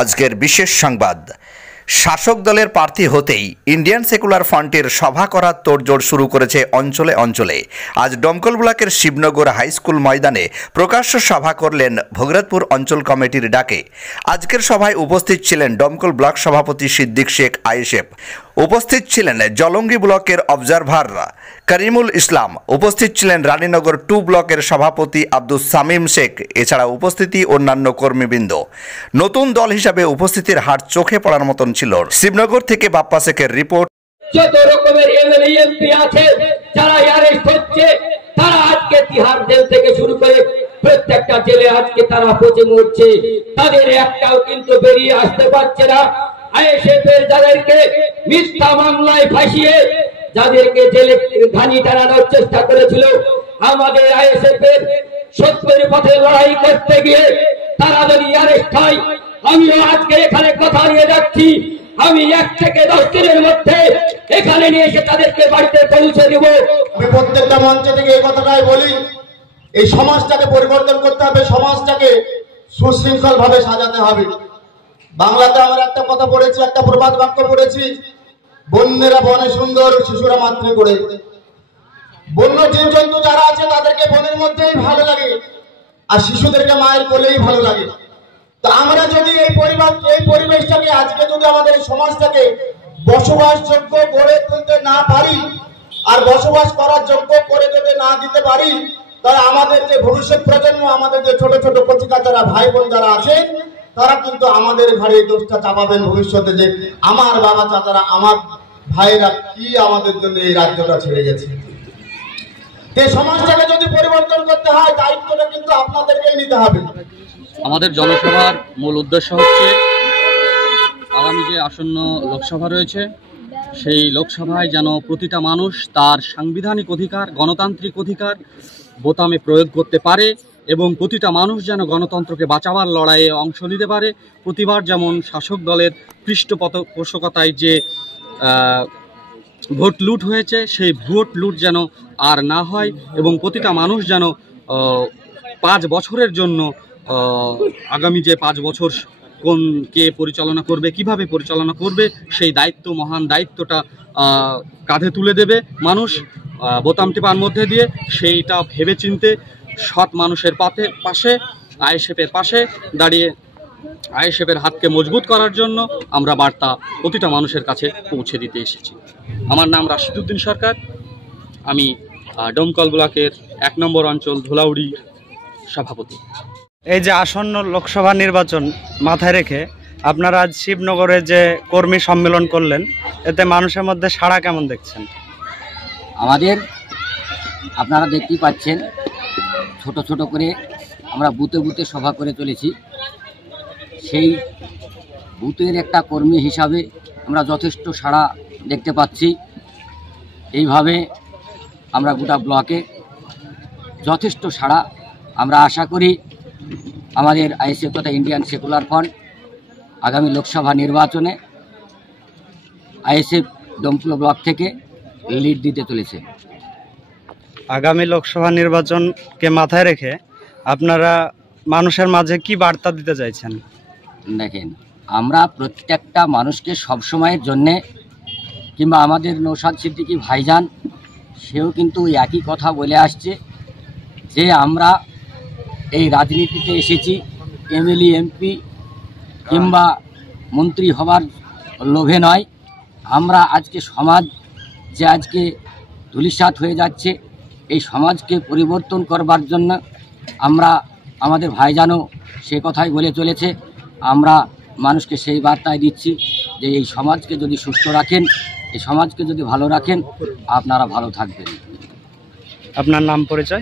আজকের বিশেষ সংবাদ। শাসক দলের প্রার্থী হতেই ইন্ডিয়ান সেকুলার ফ্রন্টের সভা করার তোড়জোড় শুরু করেছে অঞ্চলে অঞ্চলে। আজ ডমকল ব্লকের শিবনগর হাই স্কুল ময়দানে প্রকাশ্য সভা করলেন ভগীরথপুর অঞ্চল কমিটির ডাকে। আজকের সভায় উপস্থিত ছিলেন ডমকল ব্লক সভাপতি সিদ্দিক শেখ আইএসএফ, উপস্থিত ছিলেন জলঙ্গি ব্লকের অবজারভার করিমুল ইসলাম, উপস্থিত ছিলেন রানীনগর 2 ব্লকের সভাপতি আব্দুল সামিম শেখ, এছাড়া উপস্থিতি অন্যান্য কর্মীবৃন্দ। নতুন দল হিসাবে উপস্থিতির হার চোখে পড়ার মতন ছিল। শিবনগর থেকে বাপ্পা শেখের রিপোর্ট। যত রকমের এমএলএ এমপি আছে যারা অ্যারেস্ট হচ্ছে, তারা আজকে তিহার জেল থেকে শুরু করে প্রত্যেকটা জেলে আজকে তারা পচে মরছে, তাদের একটাও কিন্তু বেরিয়ে আসতে পারছে না। আইএসএফ এর যাদেরকে মিথ্যা মামলায় ফাঁসিয়ে যাদেরকে জেলে ঘানি টানানোর চেষ্টা করেছিল, আমাদের আইএসএফ এর সত্যের পথে লড়াই করতে গিয়ে তারা যদি অ্যারেস্ট হয়, আমিও আজকে এখানে কথা নিয়ে যাচ্ছি, আমি 1 থেকে 10 দিনের মধ্যে এখানে নিয়ে এসে তাদেরকে বাড়িতে পৌঁছে দেব। আমি প্রত্যেকটা মঞ্চ থেকে এই কথাটাই বলি, এই সমাজটাকে পরিবর্তন করতে হবে, সমাজটাকে সুশৃঙ্খল ভাবে সাজাতে হবে। বাংলাতে আমরা একটা কথা পড়েছি, একটা প্রবাদ বাক্য পড়েছি, বন্যেরা বনে সুন্দর, শিশুরা মাতৃ করে। বন্য জীবজন্তু যারা আছে তাদেরকে বনের মধ্যেই ভালো লাগে, আর শিশুদেরকে মায়ের কোলেই ভালো লাগে। তো আমরা যদি এই পরিবেশটাকে আজকে যদি আমাদের এই সমাজটাকে বসবাসযোগ্য গড়ে তুলতে না পারি, আর বসবাস করার যোগ্য করে যদি না দিতে পারি, তাহলে আমাদের যে ভবিষ্যৎ প্রজন্ম, আমাদের যে ছোট ছোট কচিকাচারা ভাই বোন যারা আছে, তারা কিন্তু আমাদের ঘাড়ে দোষটা চাপাবেন ভবিষ্যতে, যে আমার বাবা চাচারা, আমার ভাইরা কি আমাদের জন্য এই রাজ্যটা ছেড়ে গেছে। এই সমাজটাকে যদি পরিবর্তন করতে হয়, দায়িত্বটা কিন্তু আপনাদেরকেই নিতে হবে। আমাদের জনসভার মূল উদ্দেশ্য হচ্ছে আগামী যে আসন্ন লোকসভা রয়েছে, সেই লোকসভায় যেন প্রতিটা মানুষ তার সাংবিধানিক অধিকার, গণতান্ত্রিক অধিকার বোতামে প্রয়োগ করতে পারে, এবং প্রতিটা মানুষ যেন গণতন্ত্রকে বাঁচাবার লড়াইয়ে অংশ নিতে পারে। প্রতিবার যেমন শাসক দলের পৃষ্ঠপোষকতায় যে ভোট লুট হয়েছে, সেই ভোট লুট যেন আর না হয়, এবং প্রতিটা মানুষ যেন 5 বছরের জন্য আগামী যে 5 বছর কে পরিচালনা করবে, কিভাবে পরিচালনা করবে, সেই দায়িত্ব, মহান দায়িত্বটা কাঁধে তুলে দেবে মানুষ বোতাম টিপার মধ্যে দিয়ে। সেইটা ভেবে চিনতে সৎ মানুষের পাশে, আইএসএফের পাশে দাঁড়িয়ে আইএসএফের হাতকে মজবুত করার জন্য আমরা বার্তা প্রতিটা মানুষের কাছে পৌঁছে দিতে এসেছি। আমার নাম রাশিদুদ্দিন সরকার, আমি ডমকল ব্লকের 1 নম্বর অঞ্চল ধুলাউড়ি সভাপতি। এই যে আসন্ন লোকসভা নির্বাচন মাথায় রেখে আপনারা আজ শিবনগরে যে কর্মী সম্মেলন করলেন, এতে মানুষের মধ্যে সাড়া কেমন দেখছেন? আমাদের আপনারা দেখতেই পাচ্ছেন, ছোট ছোট করে আমরা বুথে বুথে সভা করে চলেছি। সেই বুথের একটা কর্মী হিসাবে আমরা যথেষ্ট সাড়া দেখতে পাচ্ছি। এইভাবে আমরা গোটা ব্লকে যথেষ্ট সাড়া। আমরা আশা করি আমাদের আইএসএফ তথা ইন্ডিয়ান সেকুলার ফ্রন্ট আগামী লোকসভা নির্বাচনে আইএসএফ ডমকল ব্লক থেকে লিড দিতে চলেছে। আগামী লোকসভা নির্বাচনকে মাথায় রেখে আপনারা মানুষের মাঝে কি বার্তা দিতে চাইছেন? দেখেন, আমরা প্রত্যেকটা মানুষকে সবসময়ের জন্যে, কিংবা আমাদের নৌসাদ সিদ্দিকী ভাইজান সেও কিন্তু একই কথা বলে আসছে, যে আমরা এই রাজনীতিতে এসেছি এমএলএ এমপি কিংবা মন্ত্রী হবার লোভে নয়। আমরা আজকে সমাজ যে আজকে ধূলিসাৎ হয়ে যাচ্ছে, এই সমাজকে পরিবর্তন করবার জন্য আমরা, আমাদের ভাইজানও সে কথাই বলে চলেছে। আমরা মানুষকে সেই বার্তায় দিচ্ছি যে এই সমাজকে যদি সুস্থ রাখেন, এই সমাজকে যদি ভালো রাখেন, আপনারা ভালো থাকবেন। আপনার নাম পরিচয়?